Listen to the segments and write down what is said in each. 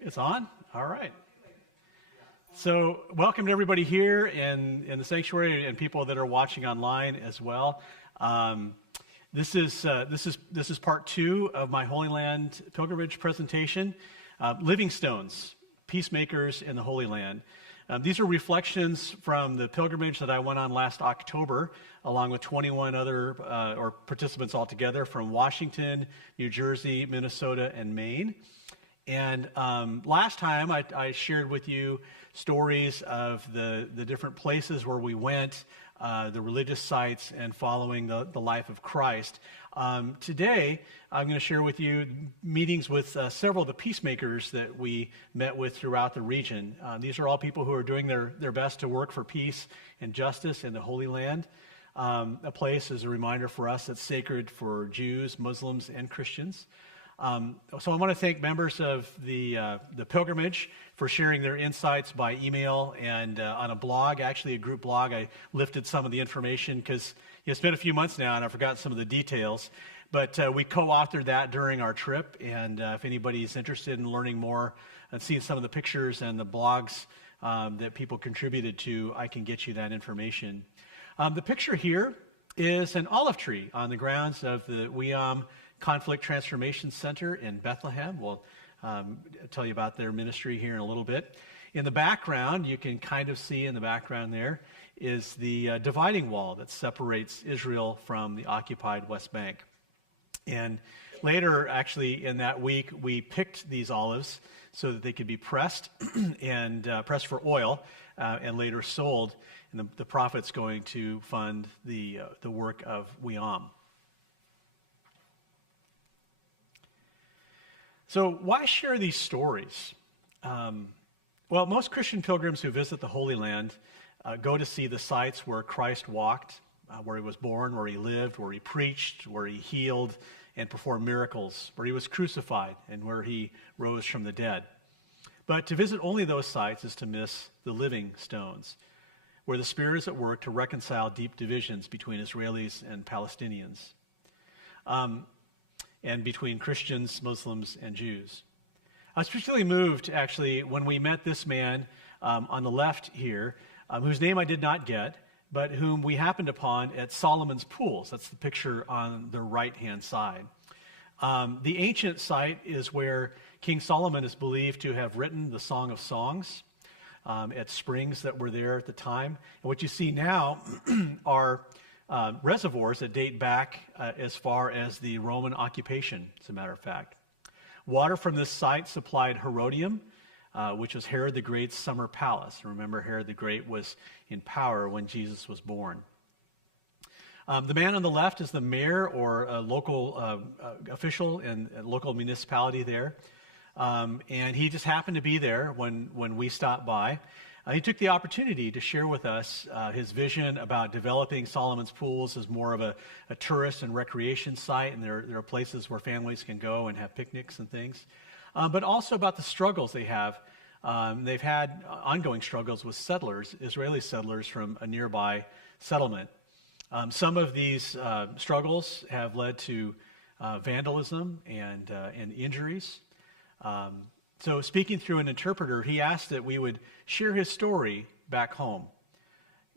It's on? All right. So welcome to everybody here in the sanctuary and people that are watching online as well. This is part 2 of my Holy Land pilgrimage presentation, Living Stones, Peacemakers in the Holy Land. These are reflections from the pilgrimage that I went on last October, along with 21 other participants altogether from Washington, New Jersey, Minnesota, and Maine. And last time I shared with you stories of the different places where we went, the religious sites, and following the life of Christ. Today, I'm going to share with you meetings with several of the peacemakers that we met with throughout the region. These are all people who are doing their best to work for peace and justice in the Holy Land. A place, as a reminder for us, that's sacred for Jews, Muslims, and Christians. So I want to thank members of the pilgrimage for sharing their insights by email and on a blog, actually a group blog. I lifted some of the information because it's been a few months now and I've forgotten some of the details. But we co-authored that during our trip, and if anybody's interested in learning more and seeing some of the pictures and the blogs that people contributed to, I can get you that information. The picture here is an olive tree on the grounds of the WIAM Conflict Transformation Center in Bethlehem. We'll tell you about their ministry here in a little bit. In the background, you can kind of see in the background there is the dividing wall that separates Israel from the occupied West Bank. And later, actually, in that week, we picked these olives so that they could be pressed and pressed for oil and later sold. And the profit's going to fund the work of WIAM. So why share these stories? Well, most Christian pilgrims who visit the Holy Land go to see the sites where Christ walked, where he was born, where he lived, where he preached, where he healed and performed miracles, where he was crucified, and where he rose from the dead. But to visit only those sites is to miss the living stones, where the Spirit is at work to reconcile deep divisions between Israelis and Palestinians. And between Christians, Muslims, and Jews. I was particularly moved, actually, when we met this man on the left here, whose name I did not get, but whom we happened upon at Solomon's Pools. That's the picture on the right-hand side. The ancient site is where King Solomon is believed to have written the Song of Songs at springs that were there at the time. And what you see now are reservoirs that date back as far as the Roman occupation, as a matter of fact. Water from this site supplied Herodium, which was Herod the Great's summer palace. Remember, Herod the Great was in power when Jesus was born. The man on the left is the mayor or a local official in a local municipality there. And he just happened to be there when we stopped by. He took the opportunity to share with us his vision about developing Solomon's Pools as more of a tourist and recreation site, and there are places where families can go and have picnics and things, but also about the struggles they have. They've had ongoing struggles with settlers, Israeli settlers from a nearby settlement. Some of these struggles have led to vandalism and injuries. So speaking through an interpreter, he asked that we would share his story back home.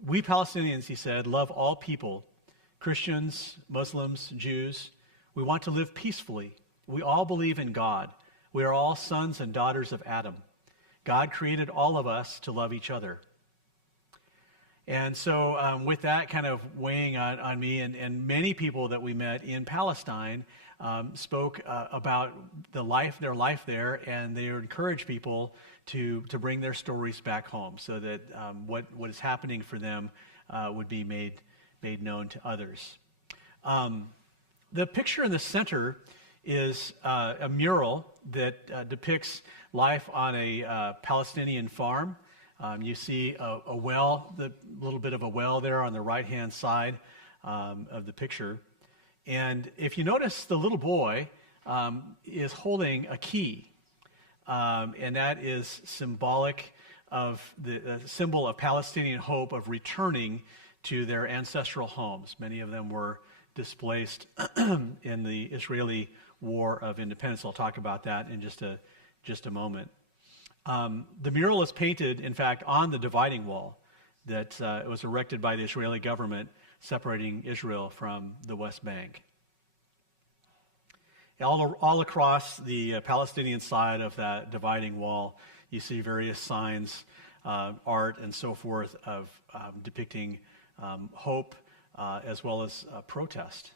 We Palestinians, he said, love all people, Christians, Muslims, Jews. We want to live peacefully. We all believe in God. We are all sons and daughters of Adam. God created all of us to love each other. And so with that kind of weighing on me, and many people that we met in Palestine spoke about their life there, and they encourage people to bring their stories back home so that what is happening for them would be made known to others. The picture in the center is a mural that depicts life on a Palestinian farm. You see a well, the little bit of a well there on the right-hand side of the picture. And if you notice, the little boy is holding a key, and that is symbolic of the symbol of Palestinian hope of returning to their ancestral homes. Many of them were displaced in the Israeli War of Independence. I'll talk about that in just just a moment. The mural is painted, in fact, on the dividing wall that was erected by the Israeli government separating Israel from the West Bank. All across the Palestinian side of that dividing wall, you see various signs, art, and so forth of depicting hope as well as protest.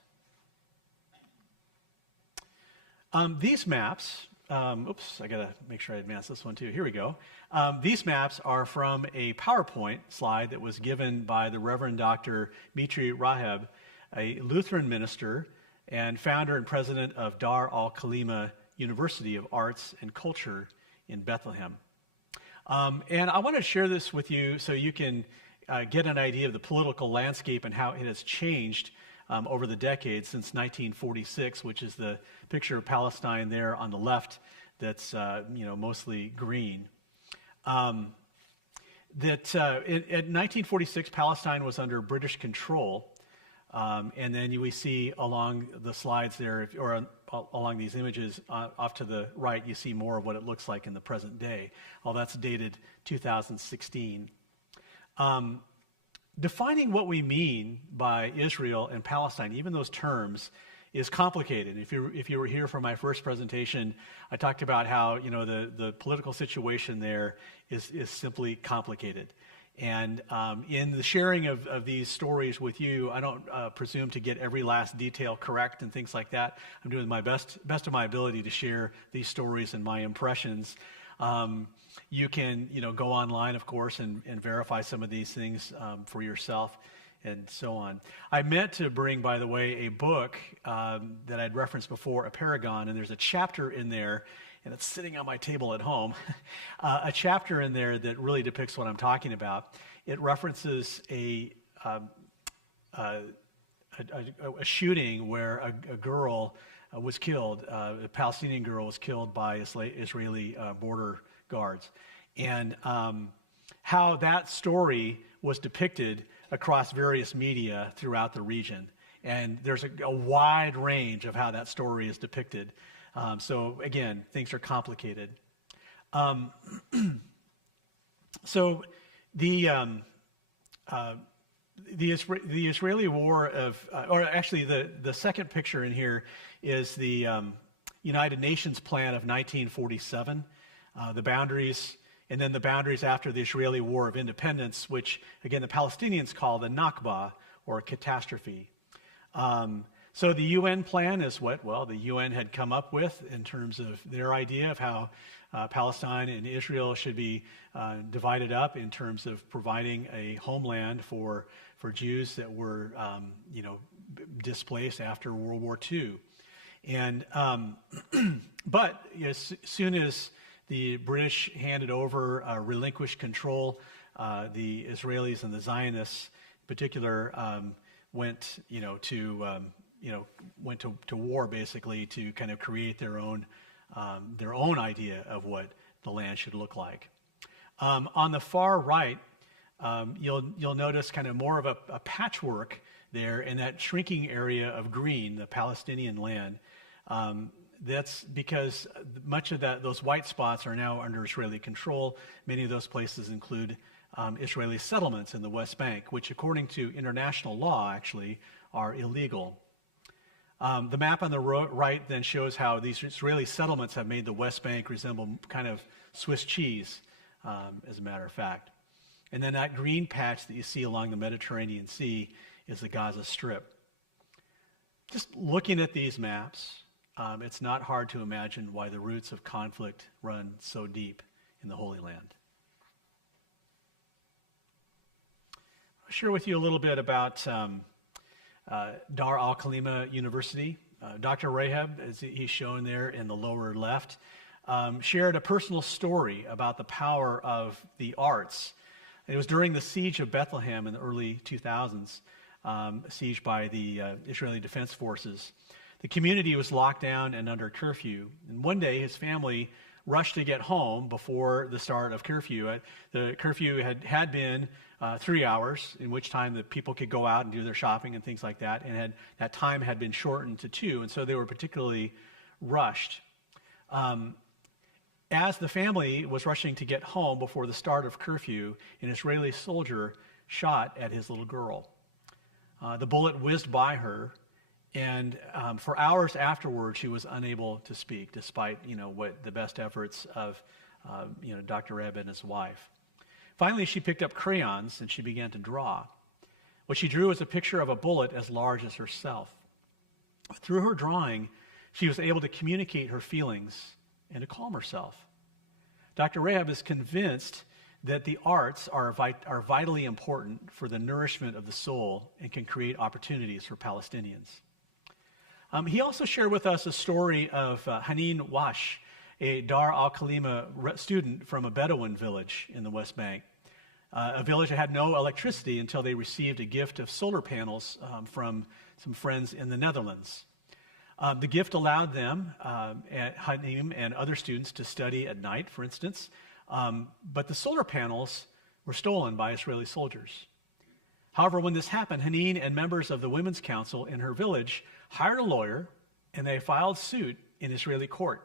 These maps, I got to make sure I advance this one too. Here we go. These maps are from a PowerPoint slide that was given by the Reverend Dr. Mitri Raheb, a Lutheran minister and founder and president of Dar al-Khalima University of Arts and Culture in Bethlehem. And I want to share this with you so you can get an idea of the political landscape and how it has changed over the decades since 1946, which is the picture of Palestine there on the left that's mostly green. In 1946, Palestine was under British control. And then we see along the slides there, along these images off to the right, you see more of what it looks like in the present day. All that's dated 2016. Defining what we mean by Israel and Palestine, even those terms, is complicated. If you were here for my first presentation, I talked about how the political situation there is simply complicated. And in the sharing of these stories with you, I don't presume to get every last detail correct and things like that. I'm doing my best of my ability to share these stories and my impressions. You can go online, of course, and verify some of these things for yourself and so on. I meant to bring, by the way, a book that I'd referenced before, a Paragon, and there's a chapter in there, and it's sitting on my table at home, a chapter in there that really depicts what I'm talking about. It references a shooting where a girl was killed, a Palestinian girl was killed by Israeli border guards, and how that story was depicted across various media throughout the region. And there's a wide range of how that story is depicted. So again, things are complicated. So the Israeli war or actually the second picture in here is the United Nations plan of 1947, the boundaries, and then the boundaries after the Israeli War of Independence, which again the Palestinians call the Nakba, or catastrophe. So the UN plan is what, the UN had come up with in terms of their idea of how Palestine and Israel should be divided up in terms of providing a homeland for Jews that were, displaced after World War II. And but as soon as the British handed over, relinquished control, the Israelis and the Zionists, in particular, went to war basically to kind of create their own idea of what the land should look like. On the far right, you'll notice kind of more of a patchwork there in that shrinking area of green, the Palestinian land. That's because much of those white spots are now under Israeli control. Many of those places include Israeli settlements in the West Bank, which according to international law actually are illegal. The map on the right then shows how these Israeli settlements have made the West Bank resemble kind of Swiss cheese, as a matter of fact. And then that green patch that you see along the Mediterranean Sea is the Gaza Strip. Just looking at these maps, it's not hard to imagine why the roots of conflict run so deep in the Holy Land. I'll share with you a little bit about Dar al-Khalima University. Dr. Raheb, as he's shown there in the lower left, shared a personal story about the power of the arts. It was during the siege of Bethlehem in the early 2000s, siege by the Israeli Defense Forces. The community was locked down and under curfew. And one day his family rushed to get home before the start of curfew. The curfew had been 3 hours, in which time the people could go out and do their shopping and things like that, and that time had been shortened to 2, and so they were particularly rushed. As the family was rushing to get home before the start of curfew, an Israeli soldier shot at his little girl. The bullet whizzed by her, and for hours afterward, she was unable to speak, despite what the best efforts of Dr. Reb and his wife. Finally, she picked up crayons and she began to draw. What she drew was a picture of a bullet as large as herself. Through her drawing, she was able to communicate her feelings and to calm herself. Dr. Reb is convinced that the arts are vitally important for the nourishment of the soul and can create opportunities for Palestinians. He also shared with us a story of Hanin Wash, a Dar al-Kalima student from a Bedouin village in the West Bank, a village that had no electricity until they received a gift of solar panels from some friends in the Netherlands. The gift allowed them, Hanim and other students, to study at night, for instance, but the solar panels were stolen by Israeli soldiers. However, when this happened, Hanin and members of the Women's Council in her village hired a lawyer, and they filed suit in Israeli court.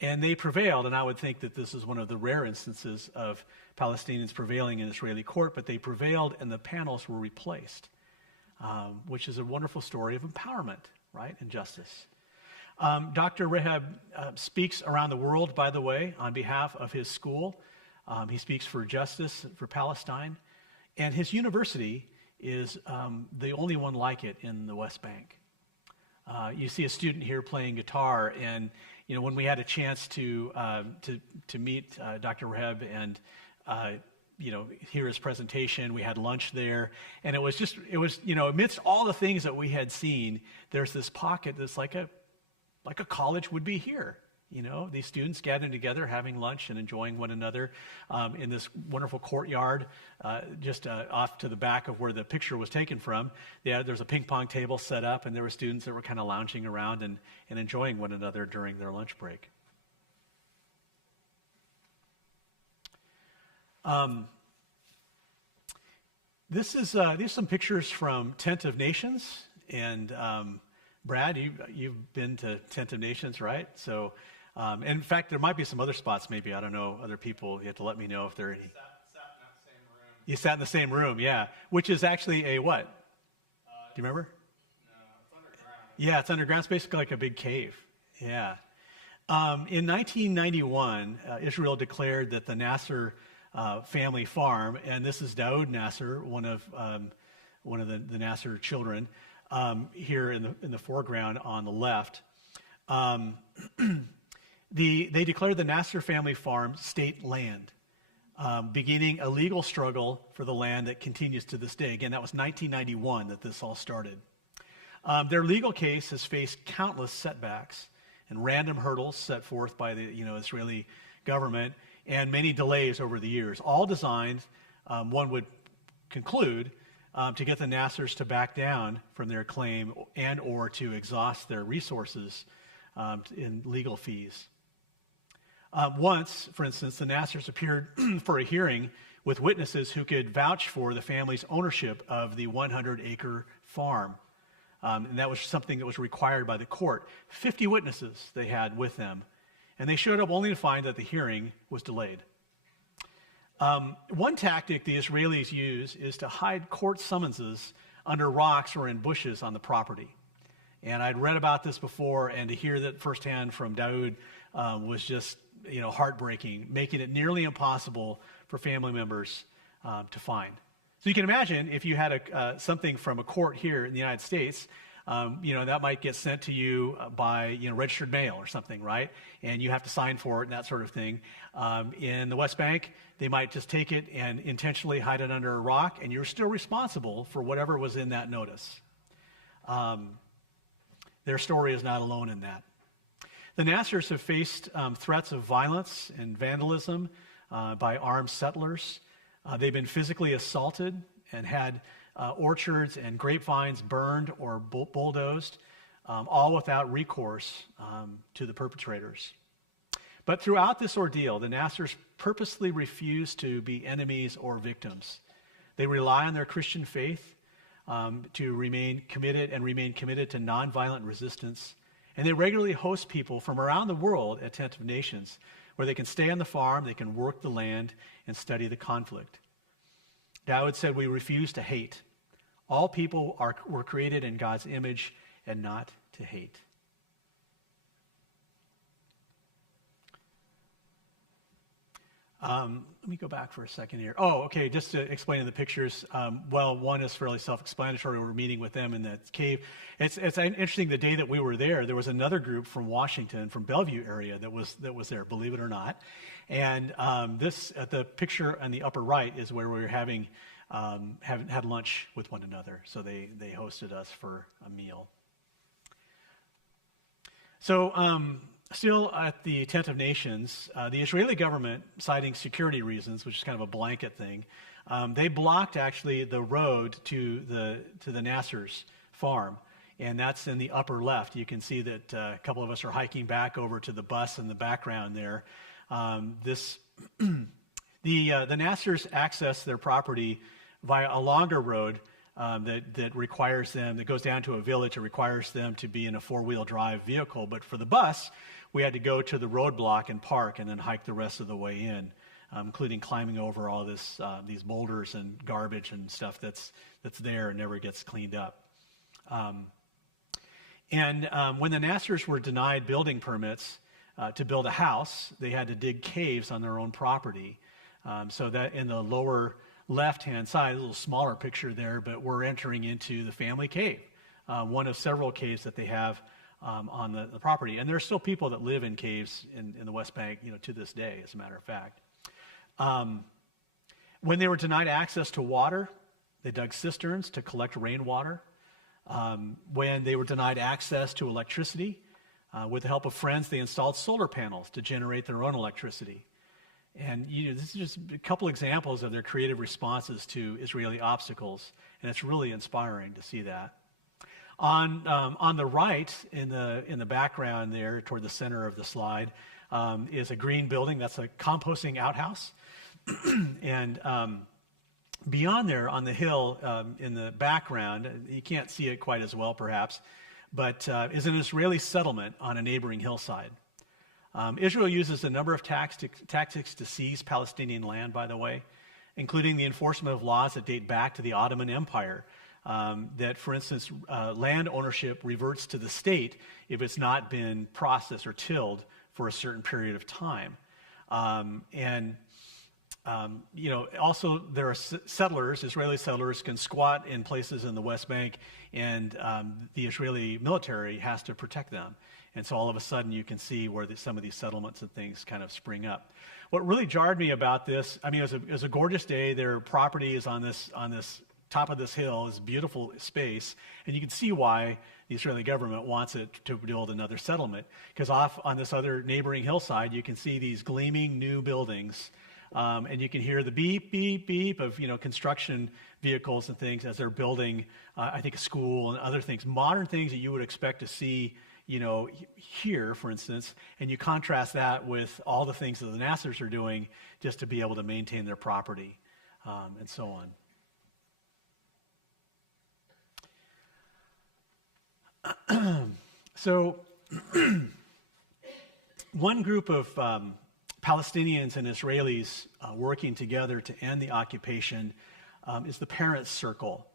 And they prevailed, and I would think that this is one of the rare instances of Palestinians prevailing in Israeli court, but they prevailed and the panels were replaced, which is a wonderful story of empowerment, right, and justice. Dr. Rehab speaks around the world, by the way, on behalf of his school. He speaks for justice for Palestine, and his university is the only one like it in the West Bank. You see a student here playing guitar, and when we had a chance to meet Dr. Rehab and hear his presentation, we had lunch there, and it was amidst all the things that we had seen, there's this pocket that's like a college would be here. These students gathering together, having lunch and enjoying one another in this wonderful courtyard just off to the back of where the picture was taken from. Yeah, there's a ping pong table set up, and there were students that were kind of lounging around and enjoying one another during their lunch break. These are some pictures from Tent of Nations, and Brad, you've been to Tent of Nations, right? So. In fact, there might be some other spots, maybe. I don't know, other people. You have to let me know if there are any. Sat in that same room. You sat in the same room, yeah. Which is actually a what? Do you remember? No, it's underground. Yeah, it's underground. It's basically like a big cave. Yeah. In 1991, Israel declared that the Nasser family farm, and this is Daoud Nasser, one of the Nasser children, here in the foreground on the left. They declared the Nasser family farm state land, beginning a legal struggle for the land that continues to this day. Again, that was 1991 that this all started. Their legal case has faced countless setbacks and random hurdles set forth by the Israeli government, and many delays over the years, all designed, one would conclude, to get the Nassers to back down from their claim and or to exhaust their resources in legal fees. Once, for instance, the Nassers appeared for a hearing with witnesses who could vouch for the family's ownership of the 100-acre farm. And that was something that was required by the court. 50 witnesses they had with them. And they showed up only to find that the hearing was delayed. One tactic the Israelis use is to hide court summonses under rocks or in bushes on the property. And I'd read about this before, and to hear that firsthand from Daoud was just heartbreaking, making it nearly impossible for family members to find. So you can imagine if you had something from a court here in the United States, that might get sent to you by registered mail or something, right? And you have to sign for it and that sort of thing. In the West Bank, they might just take it and intentionally hide it under a rock, and you're still responsible for whatever was in that notice. Their story is not alone in that. The Nassers have faced threats of violence and vandalism by armed settlers. They've been physically assaulted and had orchards and grapevines burned or bulldozed, all without recourse to the perpetrators. But throughout this ordeal, the Nassers purposely refuse to be enemies or victims. They rely on their Christian faith to remain committed to nonviolent resistance. And they regularly host people from around the world at Tent of Nations, where they can stay on the farm, they can work the land, and study the conflict. Dawood said, we refuse to hate. All people were created in God's image and not to hate. Let me go back for a second here. Oh, okay, just to explain in the pictures. One is fairly self-explanatory. We're meeting with them in that cave. It's interesting, the day that we were there was another group from Washington, from Bellevue area that was there, believe it or not. And the picture on the upper right is where we were having had lunch with one another. So they hosted us for a meal. So, still at the Tent of Nations, the Israeli government, citing security reasons, which is kind of a blanket thing, they blocked actually the road to the Nasser's farm, and that's in the upper left. You can see that a couple of us are hiking back over to the bus in the background there. The Nassers access their property via a longer road that requires them, that goes down to a village. It requires them to be in a four-wheel drive vehicle. But for the bus, we had to go to the roadblock and park and then hike the rest of the way in, including climbing over all these boulders and garbage and stuff that's there and never gets cleaned up. When the Nassers were denied building permits to build a house, they had to dig caves on their own property. So that in the lower left-hand side, a little smaller picture there, but we're entering into the family cave, one of several caves that they have on the property. And there are still people that live in caves in the West Bank, to this day, as a matter of fact. When they were denied access to water, they dug cisterns to collect rainwater. When they were denied access to electricity, with the help of friends, they installed solar panels to generate their own electricity. And this is just a couple examples of their creative responses to Israeli obstacles, and it's really inspiring to see that. On the right, in the background there, toward the center of the slide, is a green building. That's a composting outhouse. And beyond there, on the hill in the background, you can't see it quite as well, perhaps, but is an Israeli settlement on a neighboring hillside. Israel uses a number of tactics to seize Palestinian land, by the way, including the enforcement of laws that date back to the Ottoman Empire, that, for instance, land ownership reverts to the state if it's not been processed or tilled for a certain period of time. Also there are settlers, Israeli settlers can squat in places in the West Bank, and the Israeli military has to protect them. And so all of a sudden you can see where some of these settlements and things kind of spring up. What really jarred me about this, it was a gorgeous day. Their property is on this top of this hill, this beautiful space, and you can see why the Israeli government wants it to build another settlement. Because off on this other neighboring hillside, you can see these gleaming new buildings, and you can hear the beep, beep, beep of construction vehicles and things as they're building, I think, a school and other things, modern things that you would expect to see here, for instance, and you contrast that with all the things that the Nassers are doing just to be able to maintain their property, and so on. So, one group of Palestinians and Israelis working together to end the occupation is the Parents Circle.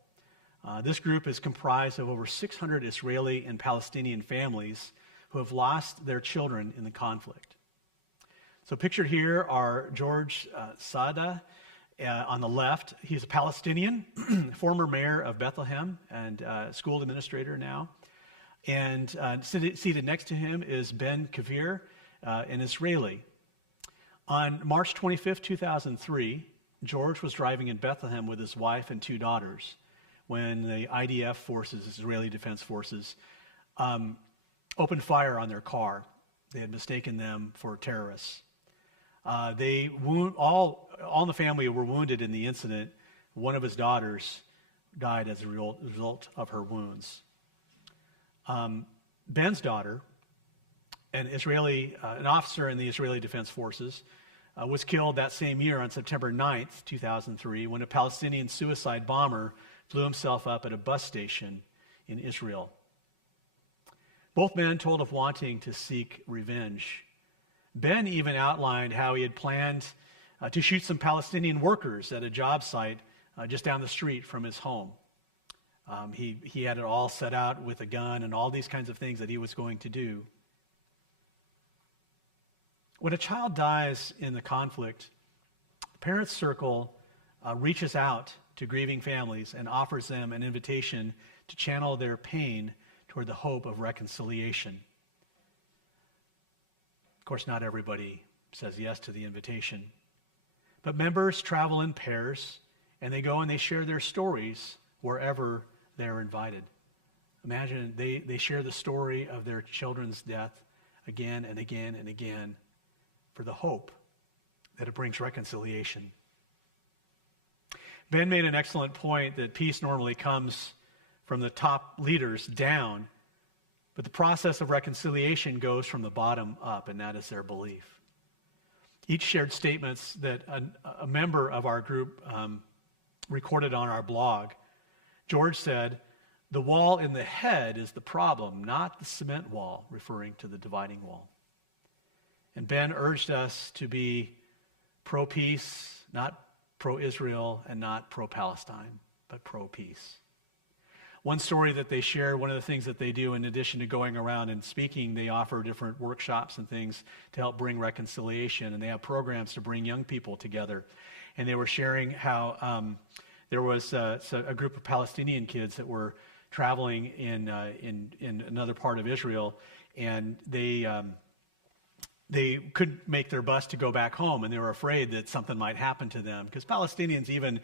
This group is comprised of over 600 Israeli and Palestinian families who have lost their children in the conflict. So pictured here are George Sada on the left. He's a Palestinian, former mayor of Bethlehem and school administrator now. And seated next to him is Ben Kavir, an Israeli. On March 25th, 2003, George was driving in Bethlehem with his wife and two daughters when the IDF forces, Israeli Defense Forces, opened fire on their car. They had mistaken them for terrorists. All in the family were wounded in the incident. One of his daughters died as a result of her wounds. Ben's daughter, an officer in the Israeli Defense Forces, was killed that same year on September 9th, 2003, when a Palestinian suicide bomber blew himself up at a bus station in Israel. Both men told of wanting to seek revenge. Ben even outlined how he had planned to shoot some Palestinian workers at a job site just down the street from his home. He had it all set out with a gun and all these kinds of things that he was going to do. When a child dies in the conflict, the parents' circle reaches out to grieving families and offers them an invitation to channel their pain toward the hope of reconciliation. Of course, not everybody says yes to the invitation. But members travel in pairs, and they go and they share their stories wherever they're invited. Imagine they share the story of their children's death again and again and again for the hope that it brings reconciliation. Ben made an excellent point that peace normally comes from the top leaders down, but the process of reconciliation goes from the bottom up, and that is their belief. Each shared statements that a member of our group recorded on our blog. George said, "The wall in the head is the problem, not the cement wall," referring to the dividing wall. And Ben urged us to be pro-peace, not pro-Israel, and not pro-Palestine, but pro-peace. One story that they share, one of the things that they do in addition to going around and speaking, they offer different workshops and things to help bring reconciliation, and they have programs to bring young people together. And they were sharing how there was a group of Palestinian kids that were traveling in another part of Israel, and they couldn't make their bus to go back home, and they were afraid that something might happen to them, because Palestinians, even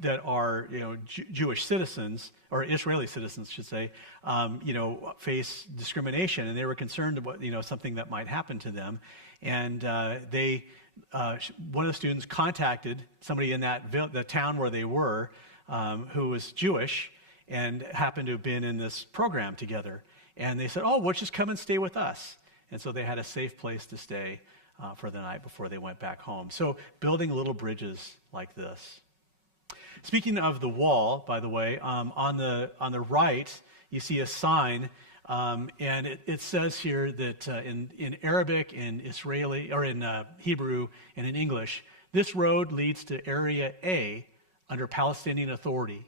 that are Jewish citizens, or Israeli citizens, should say, face discrimination, and they were concerned about something that might happen to them, and one of the students contacted somebody in the town where they were, who was Jewish, and happened to have been in this program together, and they said, "Oh, well, just come and stay with us." And so they had a safe place to stay for the night before they went back home. So building little bridges like this. Speaking of the wall, by the way, on the right, you see a sign, and it says here that in Arabic, in Israeli, or in Hebrew, and in English, this road leads to Area A under Palestinian Authority.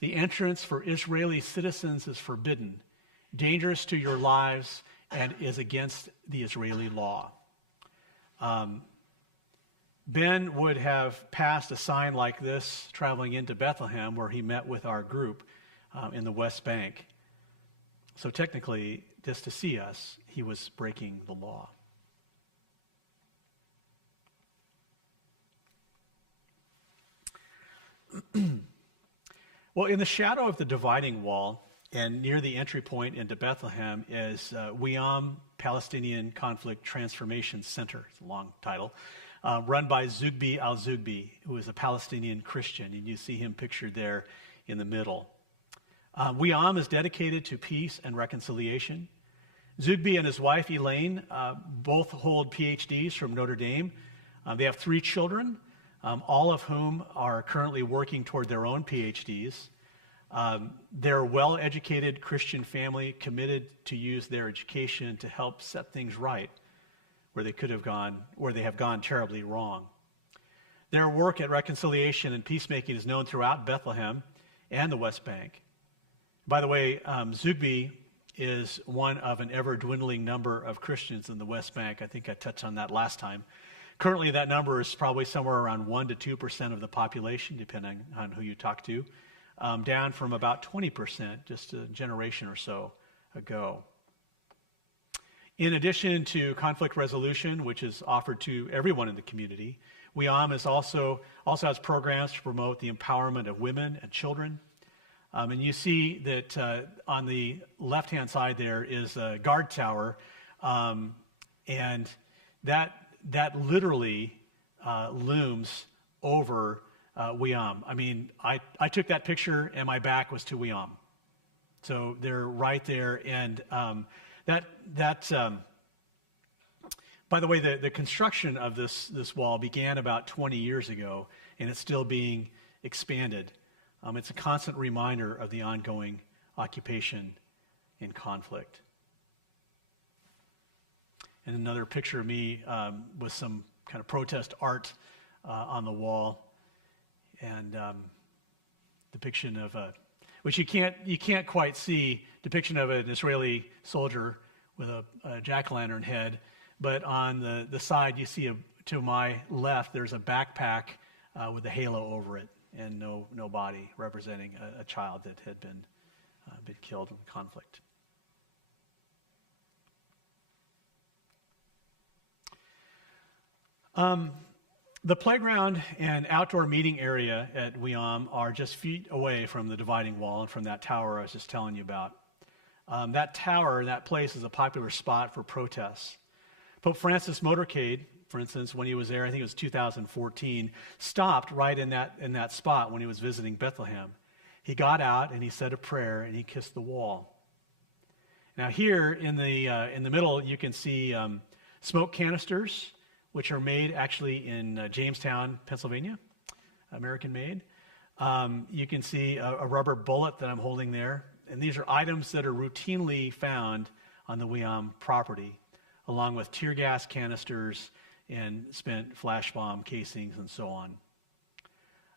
The entrance for Israeli citizens is forbidden, dangerous to your lives, and is against the Israeli law. Ben would have passed a sign like this traveling into Bethlehem, where he met with our group in the West Bank. So technically, just to see us, he was breaking the law. Well, in the shadow of the dividing wall, and near the entry point into Bethlehem, is WIAM, Palestinian Conflict Transformation Center. It's a long title. Run by Zugbi al-Zugbi, who is a Palestinian Christian, and you see him pictured there in the middle. WIAM is dedicated to peace and reconciliation. Zugbi and his wife, Elaine, both hold PhDs from Notre Dame. They have 3 children, all of whom are currently working toward their own PhDs. They're a well-educated Christian family committed to use their education to help set things right where they have gone terribly wrong. Their work at reconciliation and peacemaking is known throughout Bethlehem and the West Bank. By the way, Zugbi is one of an ever-dwindling number of Christians in the West Bank. I think I touched on that last time. Currently, that number is probably somewhere around 1% to 2% of the population, depending on who you talk to, down from about 20% just a generation or so ago. In addition to conflict resolution, which is offered to everyone in the community, WIAM also has programs to promote the empowerment of women and children. And you see that on the left-hand side there is a guard tower, and that literally looms over WIAM. I mean, I took that picture and my back was to WIAM. So they're right there, and by the way, the construction of this wall began about 20 years ago, and it's still being expanded. It's a constant reminder of the ongoing occupation and conflict. and another picture of me with some kind of protest art on the wall, and depiction of which you can't quite see, depiction of an Israeli soldier with a jack-o'-lantern head, but on the side you see to my left there's a backpack with a halo over it and no body, representing a child that had been killed in conflict. The playground and outdoor meeting area at Weam are just feet away from the dividing wall and from that tower I was just telling you about. That tower, that place, is a popular spot for protests. Pope Francis' motorcade, for instance, when he was there, I think it was 2014, stopped right in that spot when he was visiting Bethlehem. He got out and he said a prayer and he kissed the wall. Now here in the middle, you can see smoke canisters, which are made actually in Jamestown, Pennsylvania, American made. You can see a rubber bullet that I'm holding there. And these are items that are routinely found on the Weam property, along with tear gas canisters and spent flash bomb casings and so on.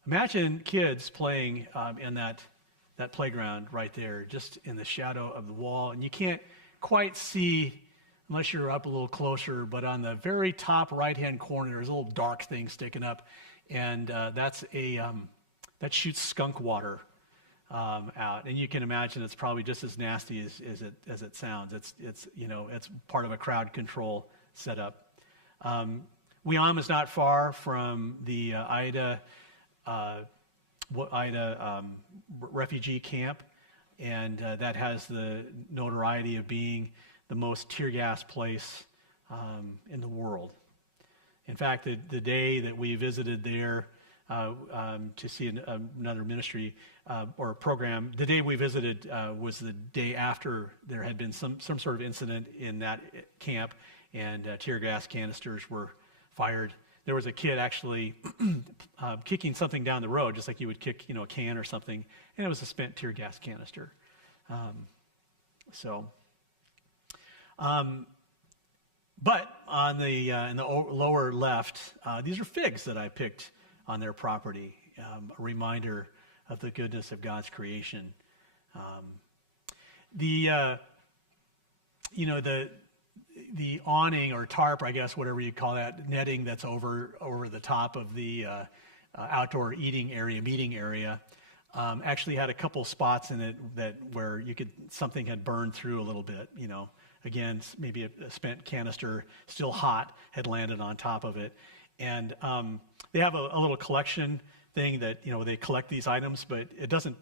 Imagine kids playing in that playground right there, just in the shadow of the wall. And you can't quite see unless you're up a little closer, but on the very top right-hand corner, there's a little dark thing sticking up, and that shoots skunk water out. And you can imagine it's probably just as nasty as it sounds. It's part of a crowd control setup. Weam is not far from the Ida refugee camp, and that has the notoriety of being the most tear gas place in the world. In fact, the day that we visited there to see another ministry or program, the day we visited was the day after there had been some sort of incident in that camp, and tear gas canisters were fired. There was a kid actually kicking something down the road, just like you would kick, a can or something, and it was a spent tear gas canister. But on in the lower left, these are figs that I picked on their property, a reminder of the goodness of God's creation. The awning or tarp, I guess, whatever you call that, netting that's over the top of the outdoor meeting area, actually had a couple spots in it where something had burned through a little bit, Again, maybe a spent canister, still hot, had landed on top of it. And they have a little collection thing that, they collect these items, but it doesn't,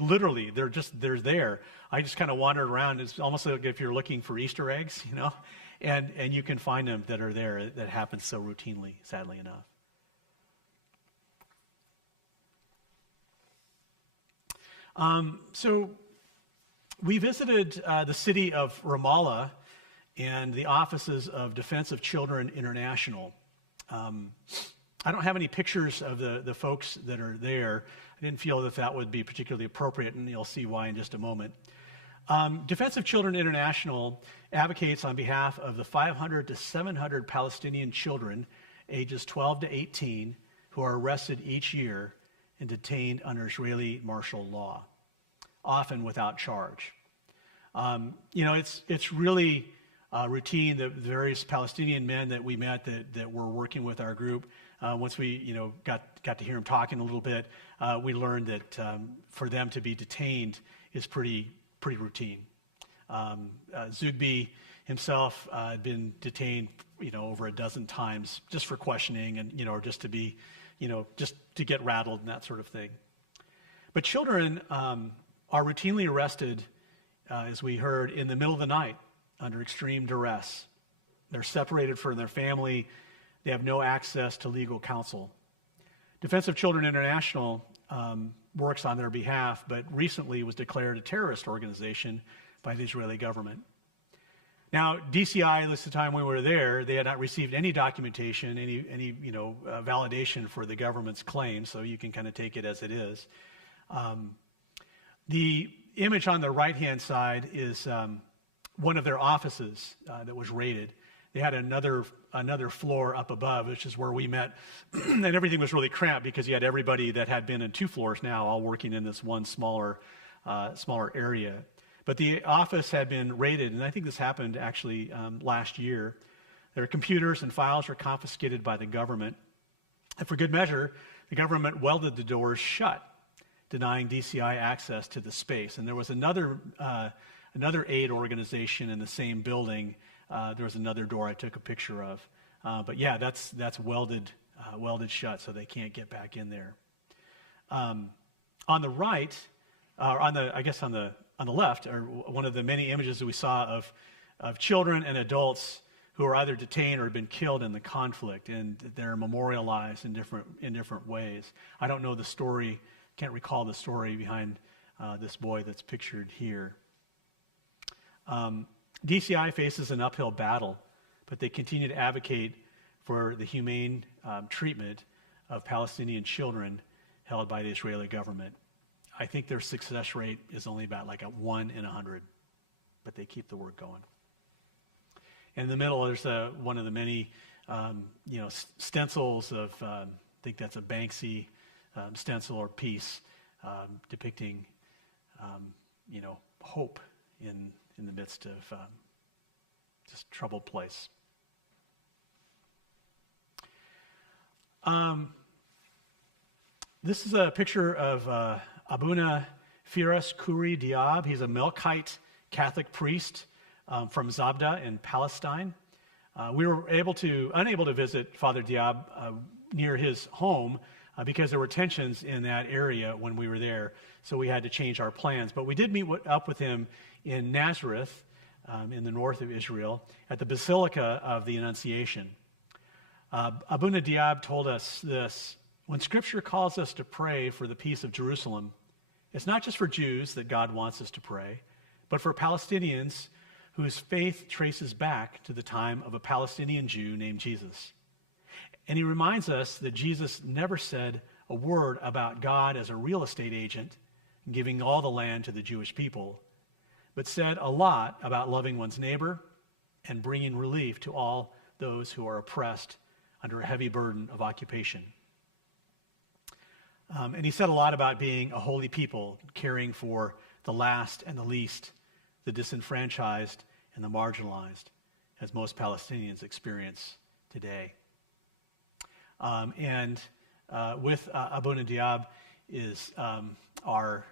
literally, they're there. I just kind of wandered around. It's almost like if you're looking for Easter eggs, and you can find them that are there. That happens so routinely, sadly enough. So we visited the city of Ramallah and the offices of Defense of Children International. I don't have any pictures of the folks that are there. I didn't feel that would be particularly appropriate, and you'll see why in just a moment. Defense of Children International advocates on behalf of the 500 to 700 Palestinian children ages 12 to 18 who are arrested each year and detained under Israeli martial law, often without charge. It's really routine. The various Palestinian men that we met that were working with our group, once we got to hear them talking a little bit, we learned that for them to be detained is pretty routine. Zugby himself had been detained over a dozen times just for questioning and or just to be just to get rattled and that sort of thing. But children are routinely arrested, as we heard, in the middle of the night under extreme duress. They're separated from their family. They have no access to legal counsel. Defense of Children International works on their behalf, but recently was declared a terrorist organization by the Israeli government. Now, DCI, at the time we were there, they had not received any documentation, any validation for the government's claim, so you can kind of take it as it is. The image on the right-hand side is one of their offices that was raided. they had another floor up above, which is where we met, and everything was really cramped because you had everybody that had been in 2 floors now all working in this one smaller area. But the office had been raided, and I think this happened actually last year. Their computers and files were confiscated by the government. And for good measure, the government welded the doors shut, denying DCI access to the space. And there was another aid organization in the same building. There was another door I took a picture of. But yeah, that's welded shut, so they can't get back in there. On the right, or on the left, are one of the many images that we saw of children and adults who are either detained or have been killed in the conflict, and they're memorialized in different ways. I don't know the story, can't recall the story behind this boy that's pictured here. DCI faces an uphill battle, but they continue to advocate for the humane treatment of Palestinian children held by the Israeli government. I think their success rate is only about like a 1 in 100, but they keep the work going. And in the middle, there's one of the many, stencils of, I think that's a Banksy stencil or piece depicting, hope in the midst of just troubled place. This is a picture of Abuna Firas Kuri Diab. He's a Melkite Catholic priest from Zabda in Palestine. We were unable to visit Father Diab near his home because there were tensions in that area when we were there, so we had to change our plans. But we did meet up with him in Nazareth, in the north of Israel, at the Basilica of the Annunciation. Abuna Diab told us this: when Scripture calls us to pray for the peace of Jerusalem, it's not just for Jews that God wants us to pray, but for Palestinians whose faith traces back to the time of a Palestinian Jew named Jesus. And he reminds us that Jesus never said a word about God as a real estate agent giving all the land to the Jewish people, but said a lot about loving one's neighbor and bringing relief to all those who are oppressed under a heavy burden of occupation. And he said a lot about being a holy people, caring for the last and the least, the disenfranchised and the marginalized, as most Palestinians experience today. With Abuna Diab is our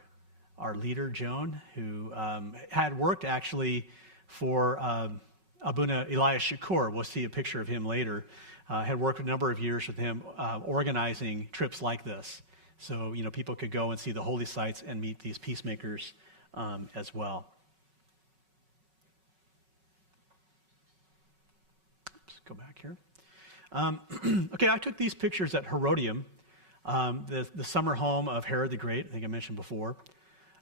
leader, Joan, who had worked actually for Abuna Elias Shakur. We'll see a picture of him later. Had worked a number of years with him organizing trips like this. So, people could go and see the holy sites and meet these peacemakers as well. Let's go back here. Okay, I took these pictures at Herodium, the summer home of Herod the Great, I think I mentioned before.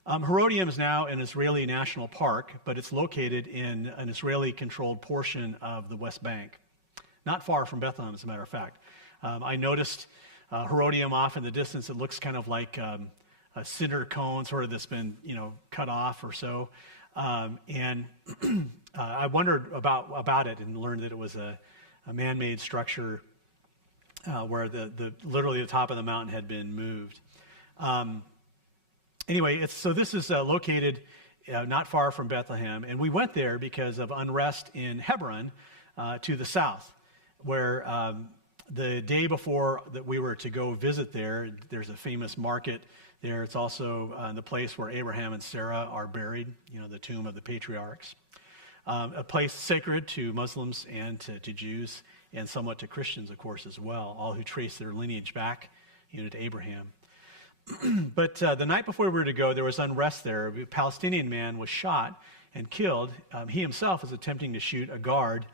Herodium is now an Israeli national park, but it's located in an Israeli-controlled portion of the West Bank, not far from Bethlehem, as a matter of fact. I noticed Herodium off in the distance. It looks kind of like a cinder cone, sort of that's been, cut off or so. And I wondered about it and learned that it was a man-made structure where literally the top of the mountain had been moved. Anyway, this is located not far from Bethlehem, and we went there because of unrest in Hebron to the south, where the day before that we were to go visit there's a famous market there. It's also the place where Abraham and Sarah are buried, the tomb of the patriarchs. A place sacred to Muslims and to Jews, and somewhat to Christians, of course, as well, all who trace their lineage back to Abraham. But the night before we were to go, there was unrest there. A Palestinian man was shot and killed. He himself was attempting to shoot a guard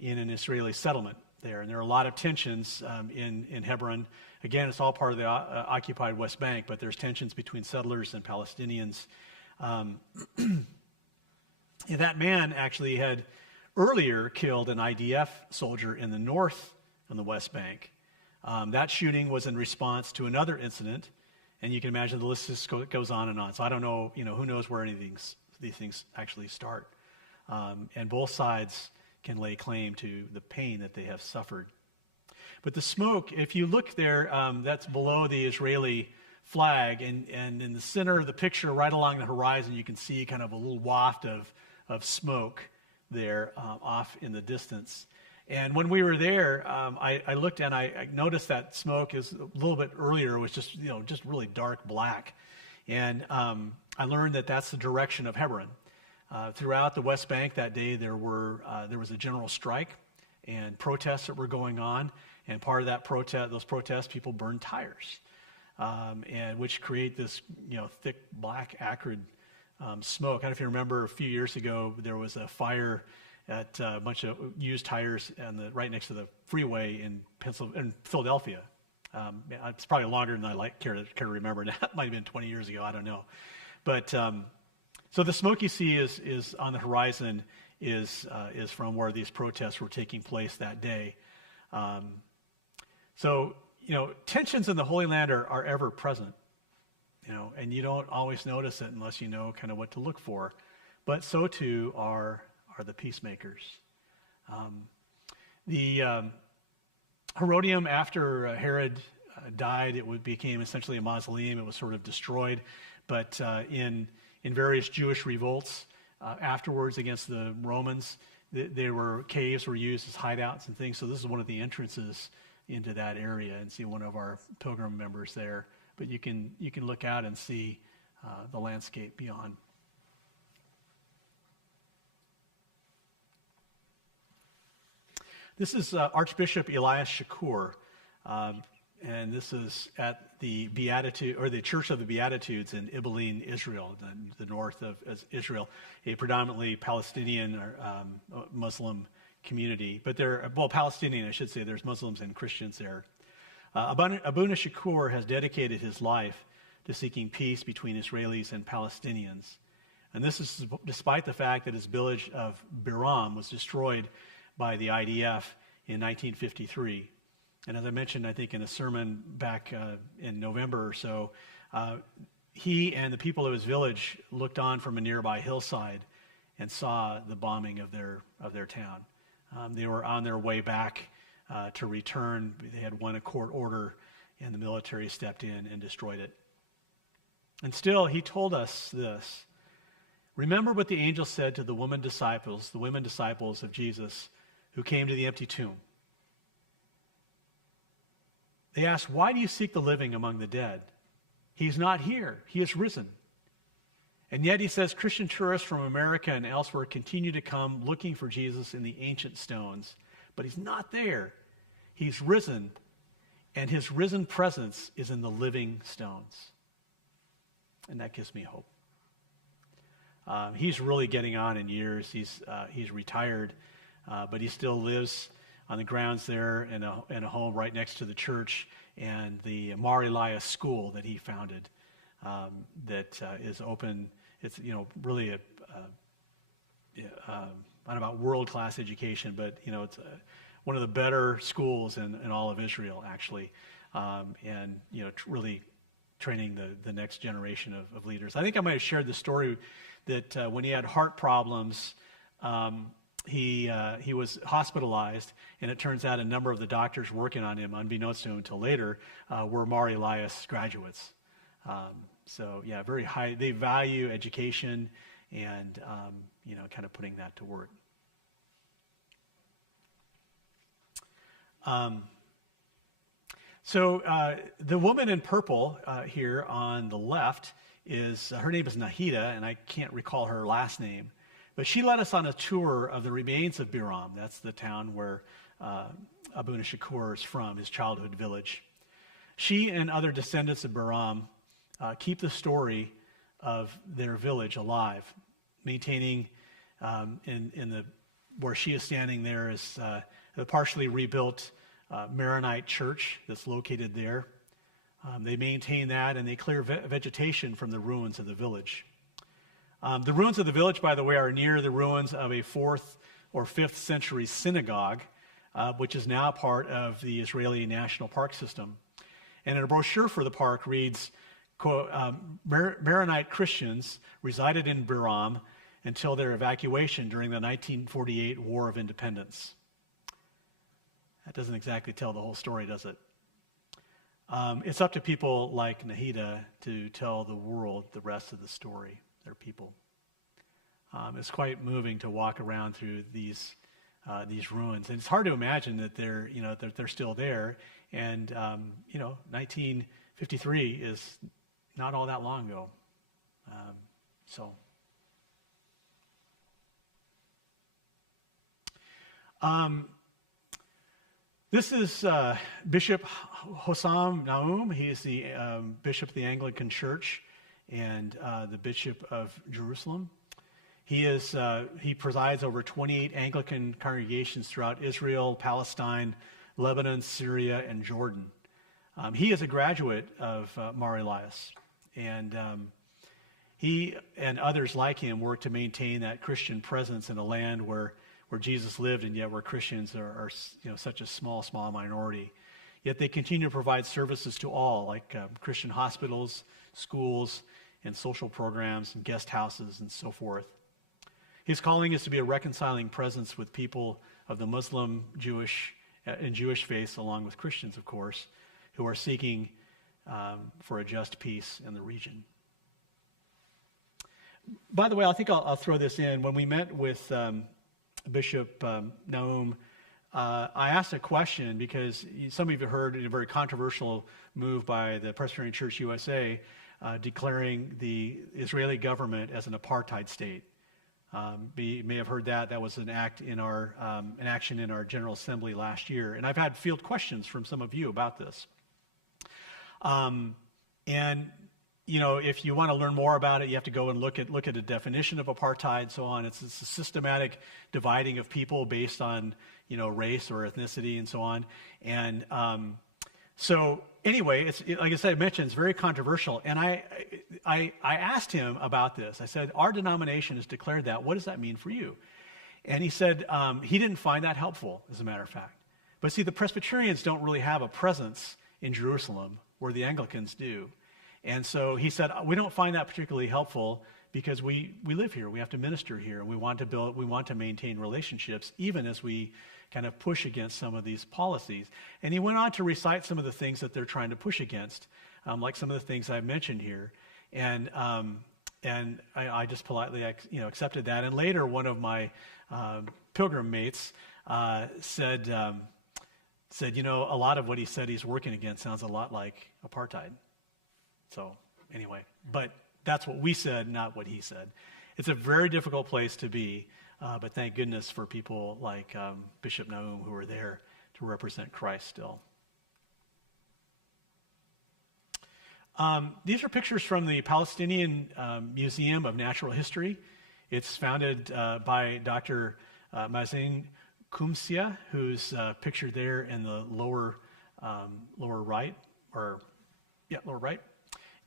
in an Israeli settlement there. And there are a lot of tensions in Hebron. Again, it's all part of the occupied West Bank, but there's tensions between settlers and Palestinians. That man actually had earlier killed an IDF soldier in the north on the West Bank. That shooting was in response to another incident, and you can imagine the list just goes on and on. So I don't know, who knows where these things actually start. And both sides, can lay claim to the pain that they have suffered. But the smoke, if you look there, that's below the Israeli flag, and in the center of the picture, right along the horizon, you can see kind of a little waft of smoke there off in the distance. And when we were there, I looked and I noticed that smoke is a little bit earlier was just really dark black, and I learned that that's the direction of Hebron. Throughout the West Bank that day, there was a general strike and protests that were going on, and part of that those protests, people burned tires, and which create this thick black acrid smoke. I don't know if you remember a few years ago, there was a fire at a bunch of used tires right next to the freeway in Philadelphia. It's probably longer than I care to remember. That might have been 20 years ago. I don't know. But so the smoke you see is on the horizon is from where these protests were taking place that day. So tensions in the Holy Land are ever present. And you don't always notice it unless you know kind of what to look for. But so too are the peacemakers. The Herodium, after Herod died, it became essentially a mausoleum. It was sort of destroyed. But in various Jewish revolts afterwards against the Romans, caves were used as hideouts and things. So this is one of the entrances into that area, and see one of our pilgrim members there. But you can look out and see the landscape beyond. This is Archbishop Elias Shakur, and this is at the Church of the Beatitudes in Ibilin, Israel, the north of Israel, a predominantly Palestinian or Muslim community. But Palestinian, I should say. There's Muslims and Christians there. Abuna Shakur has dedicated his life to seeking peace between Israelis and Palestinians. And this is despite the fact that his village of Biram was destroyed by the IDF in 1953. And as I mentioned, I think in a sermon back in November or so, he and the people of his village looked on from a nearby hillside and saw the bombing of their town. They were on their way back to return. They had won a court order, and the military stepped in and destroyed it. And still, he told us this: remember what the angel said to the women disciples of Jesus who came to the empty tomb. They asked, "Why do you seek the living among the dead? He's not here. He is risen." And yet he says Christian tourists from America and elsewhere continue to come looking for Jesus in the ancient stones. But he's not there. He's risen, and his risen presence is in the living stones. And that gives me hope. He's really getting on in years. He's retired, but he still lives on the grounds there in a home right next to the church and the Mar Elias school that he founded that is open. It's really I don't know about world-class education, but it's one of the better schools in all of Israel, actually, and really training the next generation of leaders. I think I might have shared the story that when he had heart problems, he was hospitalized, and it turns out a number of the doctors working on him, unbeknownst to him until later, were Mar Elias graduates. So yeah, very high. They value education and kind of putting that to work. So the woman in purple here on the left her name is Nahida, and I can't recall her last name, but she led us on a tour of the remains of Biram. That's the town where Abuna Shakur is from, his childhood village. She and other descendants of Biram keep the story of their village alive, maintaining where she is standing there is the partially rebuilt Maronite church that's located there. They maintain that, and they clear vegetation from the ruins of the village. The ruins of the village, by the way, are near the ruins of a 4th or 5th century synagogue, which is now part of the Israeli National Park System. And a brochure for the park reads, quote, Maronite Christians resided in Biram until their evacuation during the 1948 War of Independence. That doesn't exactly tell the whole story, does it? It's up to people like Nahida to tell the world the rest of the story. They're people. It's quite moving to walk around through these ruins, and it's hard to imagine that they're still there. And 1953 is not all that long ago. This is Bishop Hossam Naum. He is the bishop of the Anglican Church and the Bishop of Jerusalem. He presides over 28 Anglican congregations throughout Israel, Palestine, Lebanon, Syria, and Jordan. He is a graduate of Mar Elias, and he and others like him work to maintain that Christian presence in a land where Jesus lived, and yet where Christians are such a small minority. Yet they continue to provide services to all, like Christian hospitals, schools, and social programs, and guest houses, and so forth. His calling is to be a reconciling presence with people of the Muslim, Jewish, and Jewish faiths, along with Christians, of course, who are seeking for a just peace in the region. By the way, I think I'll throw this in. When we met with Bishop Naum, I asked a question because some of you heard a very controversial move by the Presbyterian Church USA declaring the Israeli government as an apartheid state. You may have heard that. That was an action in our General Assembly last year. And I've had field questions from some of you about this. If you want to learn more about it, you have to go and look at a definition of apartheid and so on. It's a systematic dividing of people based on, race or ethnicity and so on. And so anyway, like I said, I mentioned, it's very controversial. And I asked him about this. I said, our denomination has declared that. What does that mean for you? And he said he didn't find that helpful, as a matter of fact. But see, the Presbyterians don't really have a presence in Jerusalem where the Anglicans do. And so he said, we don't find that particularly helpful because we live here, we have to minister here, and we want to maintain relationships even as we kind of push against some of these policies. And he went on to recite some of the things that they're trying to push against, like some of the things I've mentioned here. And I just politely accepted that. And later, one of my pilgrim mates said, a lot of what he said he's working against sounds a lot like apartheid. So anyway, but that's what we said, not what he said. It's a very difficult place to be, but thank goodness for people like Bishop Naum who are there to represent Christ still. These are pictures from the Palestinian Museum of Natural History. It's founded by Dr. Mazen Kumsia, who's pictured there in the lower right.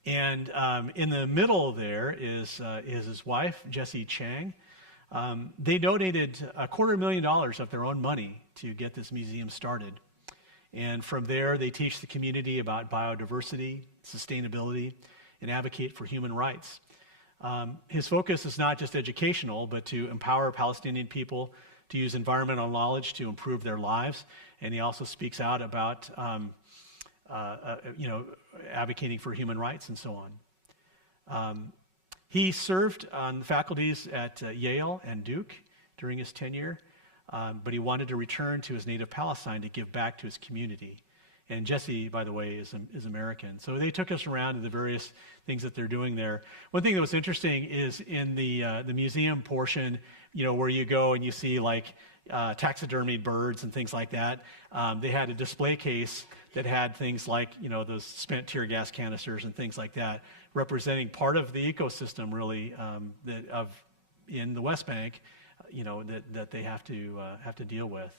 And in the middle there is his wife, Jessie Chang. They donated $250,000 of their own money to get this museum started. And from there, they teach the community about biodiversity, sustainability, and advocate for human rights. His focus is not just educational, but to empower Palestinian people to use environmental knowledge to improve their lives. And he also speaks out about advocating for human rights and so on. He served on the faculties at Yale and Duke during his tenure, but he wanted to return to his native Palestine to give back to his community. And Jessie, by the way, is American. So they took us around to the various things that they're doing there. One thing that was interesting is in the museum portion, where you go and you see like taxidermied birds and things like that. They had a display case that had things like, those spent tear gas canisters and things like that, representing part of the ecosystem, really, in the West Bank, that they have to deal with.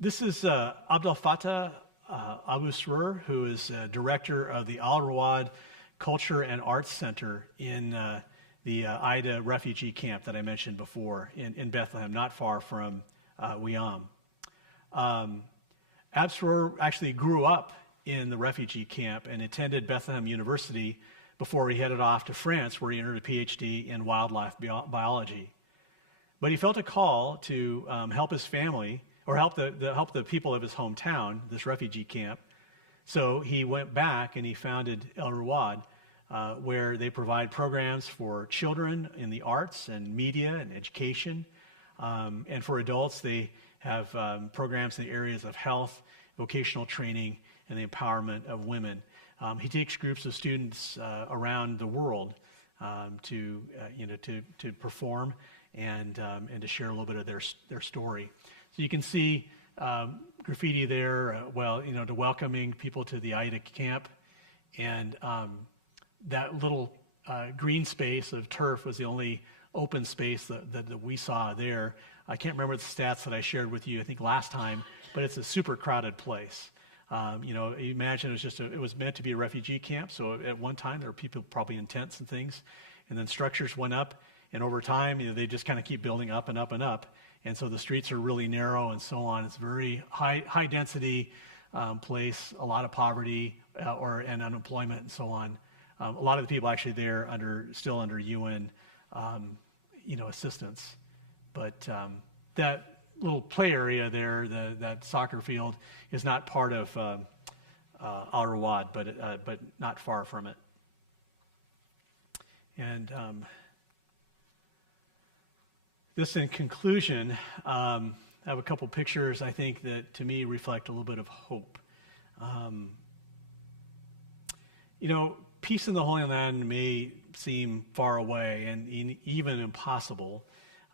This is Abdel Fattah Abu Sroor, who is director of the Al Rawad Culture and Arts Center in the Ida refugee camp that I mentioned before in Bethlehem, not far from Wiam. Ab Sroor actually grew up in the refugee camp and attended Bethlehem University before he headed off to France, where he earned a PhD in wildlife biology. But he felt a call to help his family, or help the people of his hometown, this refugee camp. So he went back and he founded El Ruad, where they provide programs for children in the arts and media and education. And for adults, they have programs in the areas of health, vocational training, and the empowerment of women. He takes groups of students around the world to perform and to share a little bit of their story. So you can see graffiti there, to welcoming people to the Aida camp, and that little green space of turf was the only open space that we saw there. I can't remember the stats that I shared with you, I think last time, but it's a super crowded place. You imagine it was meant to be a refugee camp, so at one time there were people probably in tents and things, and then structures went up, and over time, they just kind of keep building up and up and up, and so the streets are really narrow and so on. It's a very high density place, a lot of poverty and unemployment and so on. A lot of the people actually there still under UN assistance, but that little play area there, that soccer field, is not part of Al Rawad, but not far from it. And this, in conclusion, I have a couple pictures I think that to me reflect a little bit of hope. Peace in the Holy Land may seem far away and even impossible.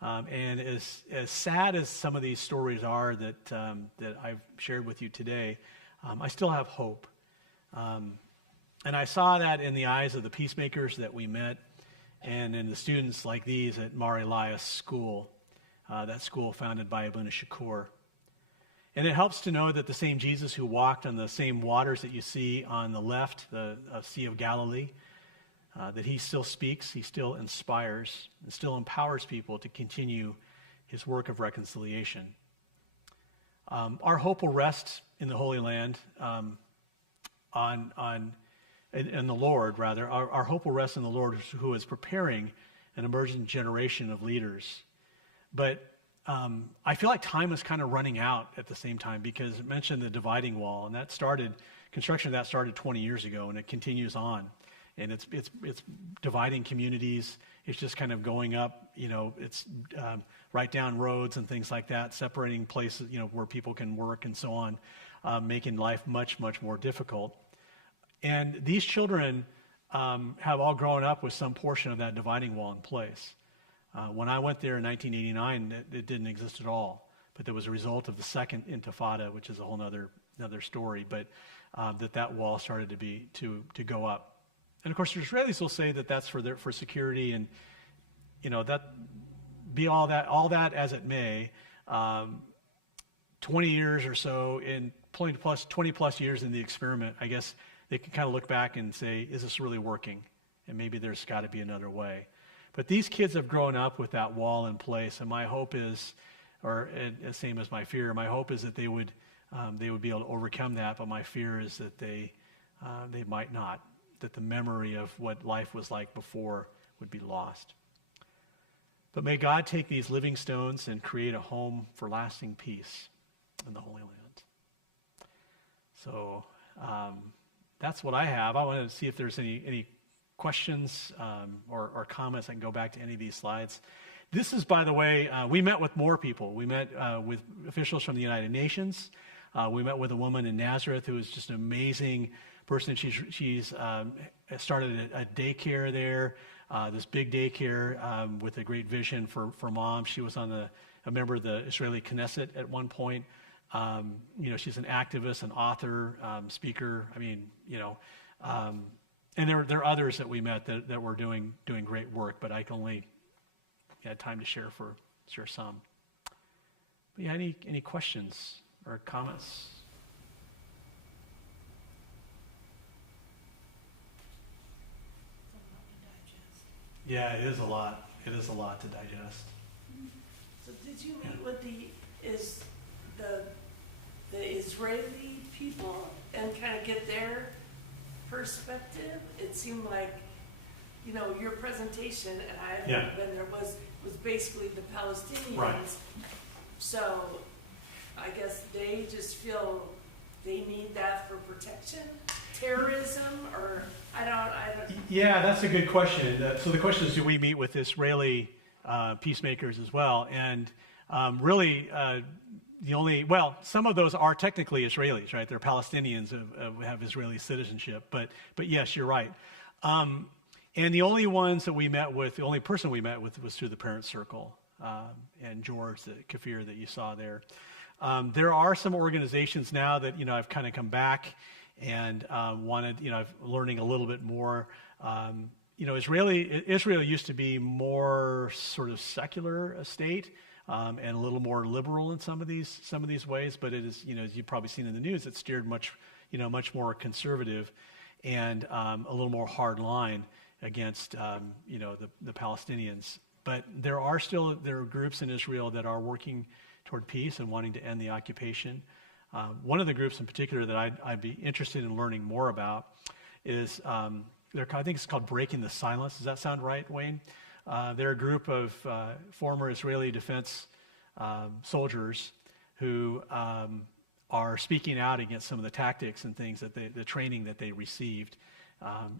And as sad as some of these stories are that I've shared with you today, I still have hope. And I saw that in the eyes of the peacemakers that we met and in the students like these at Mar Elias School, that school founded by Abuna Shakur. And it helps to know that the same Jesus who walked on the same waters that you see on the left, the Sea of Galilee, that he still speaks, he still inspires, and still empowers people to continue his work of reconciliation. Our hope will rest in the Holy Land, in the Lord, rather. Our hope will rest in the Lord, who is preparing an emerging generation of leaders. But I feel like time is kind of running out at the same time, because it mentioned the dividing wall, and construction of that started 20 years ago, and it continues on. And it's dividing communities. It's just kind of going up, it's right down roads and things like that, separating places, where people can work and so on, making life much, much more difficult. And these children have all grown up with some portion of that dividing wall in place. When I went there in 1989, it didn't exist at all. But there was a result of the second Intifada, which is a whole another story. But that wall started to go up. And of course, the Israelis will say that that's for security, and that be all that as it may. 20 years or so, in 20 plus years in the experiment, I guess they can kind of look back and say, is this really working? And maybe there's got to be another way. But these kids have grown up with that wall in place, and my hope is, same as my fear, my hope is that they would be able to overcome that. But my fear is that they might not. That the memory of what life was like before would be lost. But may God take these living stones and create a home for lasting peace in the Holy Land. So that's what I have. I want to see if there's any questions or comments. I can go back to any of these slides. This is, by the way, we met with more people. We met with officials from the United Nations. We met with a woman in Nazareth who was just an amazing person. She's started a daycare there, this big daycare with a great vision for moms. She was a member of the Israeli Knesset at one point. She's an activist, an author, speaker. And there are others that we met that were doing great work, but I can only had time to share some. But yeah, any questions or comments? Yeah, it is a lot. It is a lot to digest. So did you meet with the the Israeli people and kind of get their perspective. It seemed like, your presentation, and I haven't been there, was basically the Palestinians. Right. So I guess they just feel they need that for protection, terrorism, or I don't. Yeah, that's a good question. So the question is, do we meet with Israeli peacemakers as well? And really, some of those are technically Israelis, right? They're Palestinians who have Israeli citizenship. But yes, you're right. And the only person we met with was through the Parent Circle, and George, the Kafir that you saw there. There are some organizations now that, I've kind of come back and wanted, I'm learning a little bit more. Israel used to be more sort of secular state, and a little more liberal in some of these ways, but it is, as you've probably seen in the news, it's steered much more conservative and a little more hard line against, the Palestinians. But there are groups in Israel that are working toward peace and wanting to end the occupation. One of the groups in particular that I'd be interested in learning more about is, I think it's called Breaking the Silence. Does that sound right, Wayne? They're a group of former Israeli defense soldiers who are speaking out against some of the tactics and things the training that they received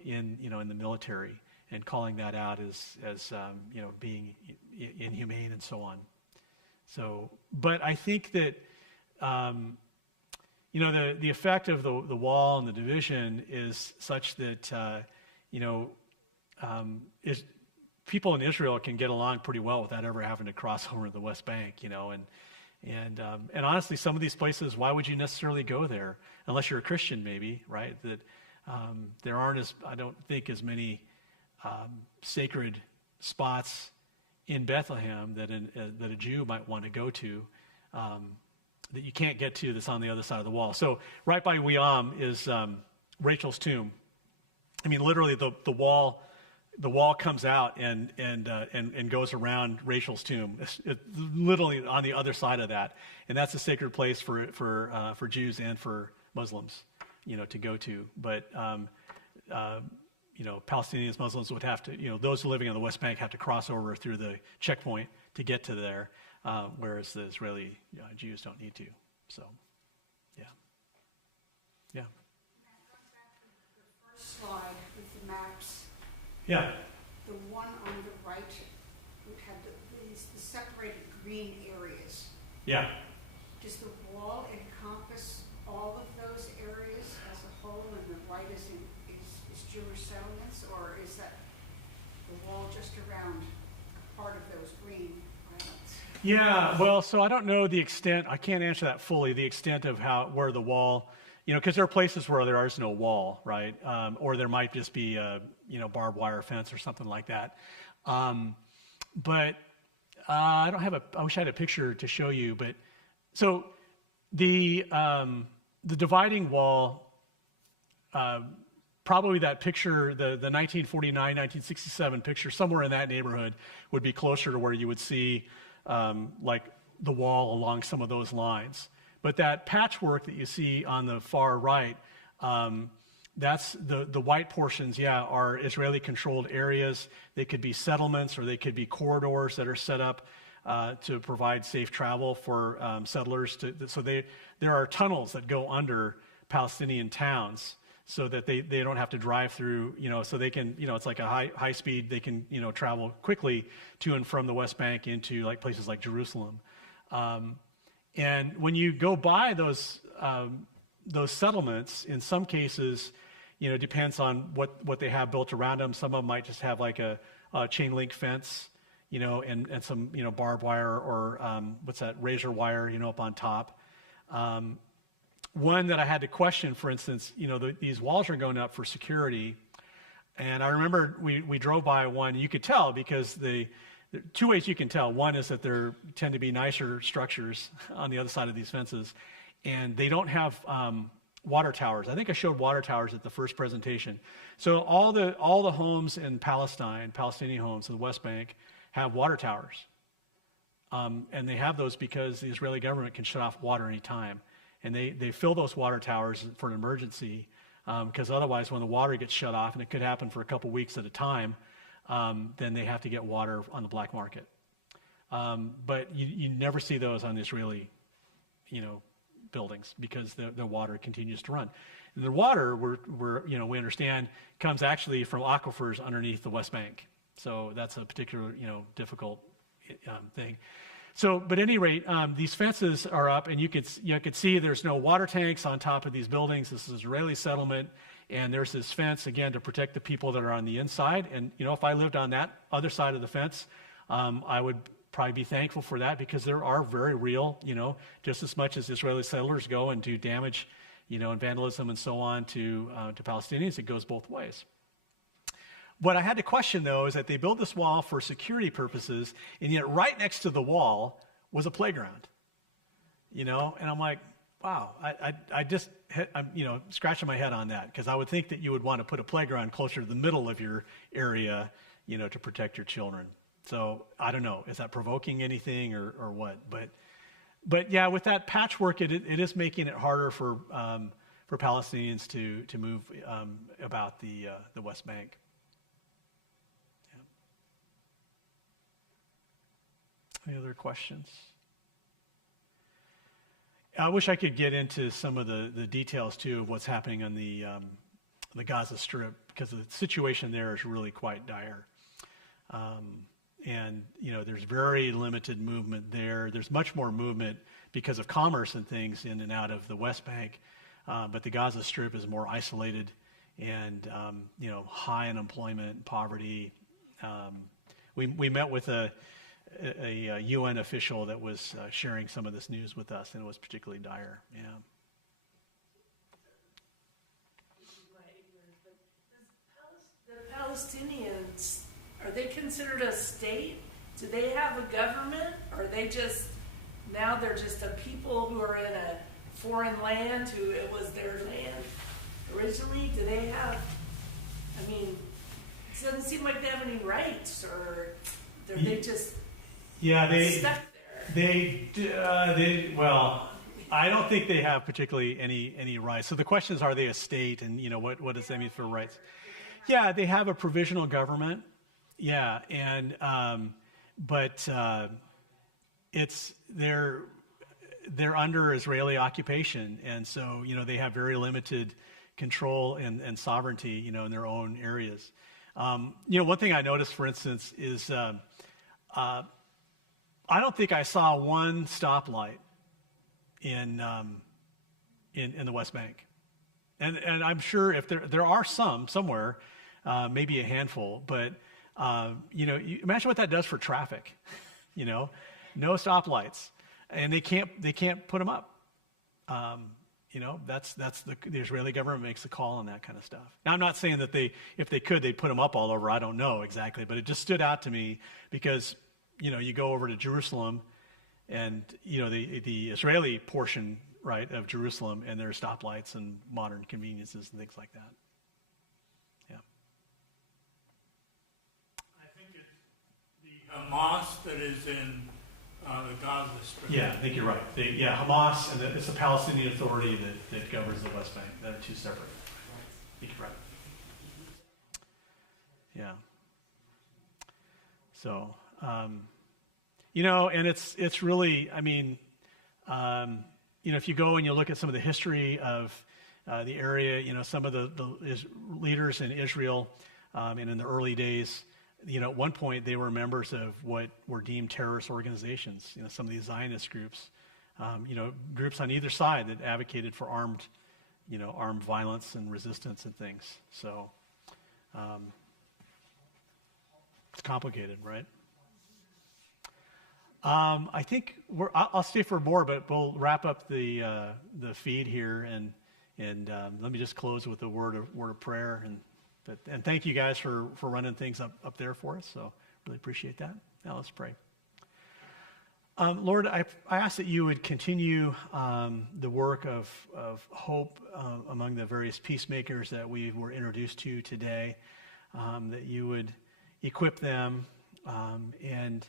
in the military, and calling that out as being inhumane and so on. So, but I think that the effect of the wall and the division is such that people in Israel can get along pretty well without ever having to cross over to the West Bank, and honestly, some of these places, why would you necessarily go there unless you're a Christian, maybe, right? That there aren't I don't think as many sacred spots in Bethlehem that a Jew might want to go to, that you can't get to, that's on the other side of the wall. So right by Weam is Rachel's tomb. I mean, literally the wall comes out and goes around Rachel's tomb. It's literally on the other side of that, and that's a sacred place for Jews and for Muslims, to go to. But Palestinians, Muslims would have to, those living on the West Bank have to cross over through the checkpoint to get to there, whereas the Israeli Jews don't need to. So, yeah. That goes back to the first slide with the maps. Yeah. The one on the right had the separated green areas. Yeah. Does the wall encompass all of those areas as a whole, and the right is Jewish settlements, or is that the wall just around a part of those green islands? Yeah, well, so I don't know the extent, I can't answer that fully, the extent of where the wall, because there are places where there is no wall, right? Or there might just be a, barbed wire fence or something like that. But I wish I had a picture to show you, but, so the dividing wall, probably that picture, the 1949, 1967 picture, somewhere in that neighborhood would be closer to where you would see like the wall along some of those lines. But that patchwork that you see on the far right, that's the white portions, are Israeli-controlled areas. They could be settlements, or they could be corridors that are set up to provide safe travel for settlers. So there are tunnels that go under Palestinian towns, so that they don't have to drive through, so they can, it's like a high speed, they can, travel quickly to and from the West Bank into like places like Jerusalem. And when you go by those settlements, in some cases, depends on what they have built around them. Some of them might just have like a chain link fence, and some, barbed wire or razor wire, up on top. One that I had to question, for instance, these walls are going up for security. And I remember we drove by one, you could tell because there are two ways you can tell. One is that there tend to be nicer structures on the other side of these fences, and they don't have water towers. I think I showed water towers at the first presentation. So all the homes in Palestine, Palestinian homes in the West Bank, have water towers. And they have those because the Israeli government can shut off water anytime. And they fill those water towers for an emergency, because otherwise when the water gets shut off, and it could happen for a couple weeks at a time, then they have to get water on the black market. But you never see those on the Israeli, buildings, because the water continues to run. And the water, we understand, comes actually from aquifers underneath the West Bank. So that's a particular, difficult thing. So, but at any rate, these fences are up, and you could see there's no water tanks on top of these buildings. This is Israeli settlement, and there's this fence, again, to protect the people that are on the inside. And, if I lived on that other side of the fence, I would probably be thankful for that, because there are very real, just as much as Israeli settlers go and do damage, and vandalism and so on to Palestinians, it goes both ways. What I had to question, though, is that they built this wall for security purposes, and yet right next to the wall was a playground, and I'm like, wow, I'm scratching my head on that, because I would think that you would want to put a playground closer to the middle of your area, to protect your children. So I don't know, is that provoking anything or what? But yeah, with that patchwork, it is making it harder for Palestinians to move about the West Bank. Yeah. Any other questions? I wish I could get into some of the details too of what's happening on the Gaza Strip, because the situation there is really quite dire. And, there's very limited movement there. There's much more movement because of commerce and things in and out of the West Bank. But the Gaza Strip is more isolated and, high unemployment, poverty. We met with a UN official that was sharing some of this news with us, and it was particularly dire. Yeah. The Palestinians, are they considered a state? Do they have a government? Or are they just, now they're just a people who are in a foreign land, who it was their land originally? Do they have, it doesn't seem like they have any rights, or are they just stuck there? Well, I don't think they have particularly any rights. So the question is, are they a state, and what does that mean for rights? Yeah, they have a provisional government. Yeah, and but they're under Israeli occupation, and so they have very limited control and sovereignty, in their own areas. One thing I noticed, for instance, is I don't think I saw one stoplight in the West Bank, and I'm sure if there are some somewhere, maybe a handful, but you imagine what that does for traffic. No stoplights, and they can't put them up. That's the Israeli government makes the call on that kind of stuff. Now, I'm not saying that if they could, they'd put them up all over. I don't know exactly, but it just stood out to me because you go over to Jerusalem, and the Israeli portion, right, of Jerusalem, and there are stoplights and modern conveniences and things like that. Yeah. I think it's the Hamas that is in the Gaza Strip. Yeah, I think you're right. Hamas, and it's the Palestinian Authority that governs the West Bank. They're two separate. I think you're right. Yeah. So, and it's really, if you go and you look at some of the history of the area, some of the leaders in Israel, and in the early days, at one point they were members of what were deemed terrorist organizations. Some of these Zionist groups, groups on either side that advocated for armed violence and resistance and things. So it's complicated, right? I think I'll stay for more, but we'll wrap up the feed here, and let me just close with a word of prayer, and thank you guys for running things up there for us. So really appreciate that. Now let's pray. Lord, I ask that you would continue the work of hope among the various peacemakers that we were introduced to today, that you would equip them and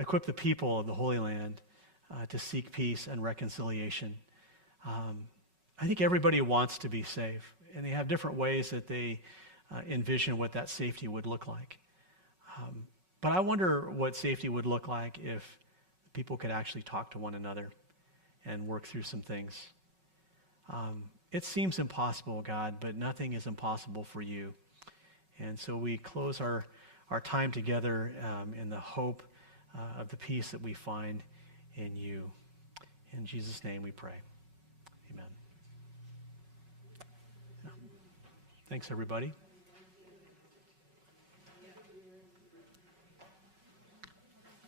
equip the people of the Holy Land to seek peace and reconciliation. I think everybody wants to be safe, and they have different ways that they envision what that safety would look like. But I wonder what safety would look like if people could actually talk to one another and work through some things. It seems impossible, God, but nothing is impossible for you. And so we close our time together in the hope of the peace that we find in you. In Jesus' name we pray. Amen. Thanks, everybody.